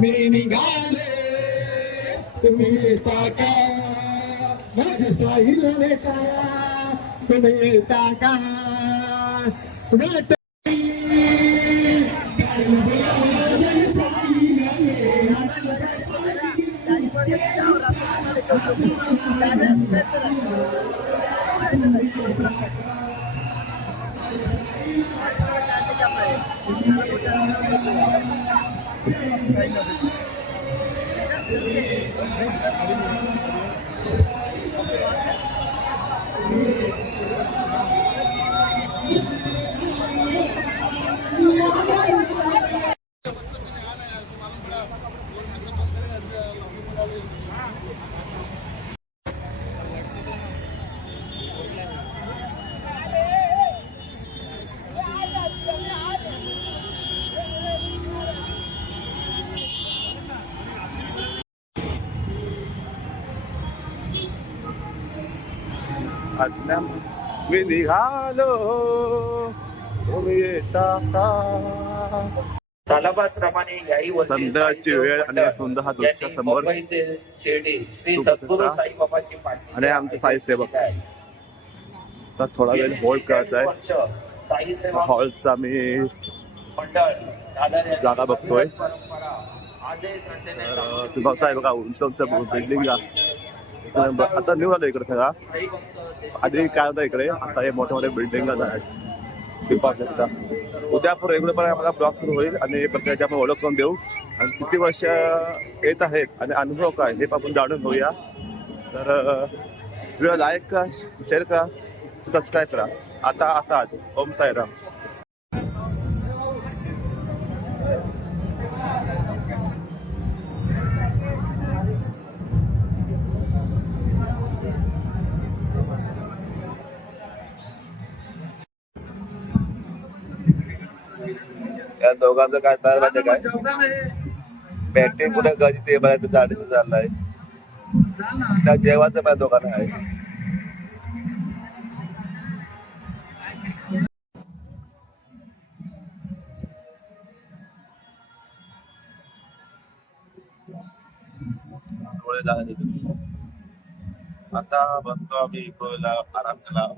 मी निघाले तुम्ही येता का माझ्या साईला भेटा तुम्ही येता का मी निघालो तुम्ही येता का. तालाबाप्रमाणे याही संध्याची वेळ आणि सुंदर हा दृश्य समोर शिर्डी श्री सद्गुरु साईबाबांची पाठी आणि आमचे साई सेवक तर थोडा वेळ होल्ड करायचा आहे. हॉलचा मी जागा बघतोय. तू बघताय बघा उंच उंच बिल्डिंग. आता न्यू आलं इकडे सगळा. आधी काय होतं इकडे, आता हे मोठे मोठे बिल्डिंग आहेत. उद्या आपण रेग्युलर आम्हाला ब्लॉग सुरू होईल आणि प्रत्येकाची आपण ओळख करून देऊ आणि किती वर्ष येत आहेत आणि अनुभव काय हे आपण जाणून घेऊया. तर व्हिडिओ लाईक करा, शेअर करा, सबस्क्राईब करा. आता असाच ओम साईराम. या दोघांचं काय तयार माहिती काय, बॅटिंग कुठे गरज ते बघायचं गाडीचं चाललंय. त्या जेवायचं माझ्या दोघांना आहे. डोळे लागले. आता बघतो आम्ही डोळ्याला आराम केला.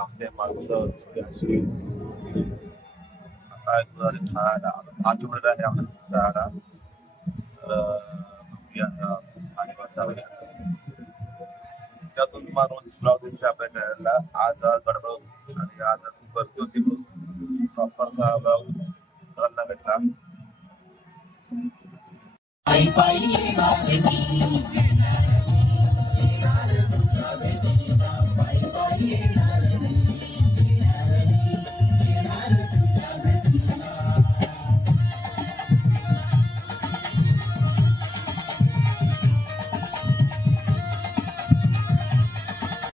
आमचे माणसं अशी आज उघडला आहे आम्हाला. त्यातून तुम्हाला रोज ब्लॉग दिसते आपल्या चॅनलला. आज गडबड आणि आज खूप गर्दी होती. प्रॉपरचा ब्लॉग करायला भेटला.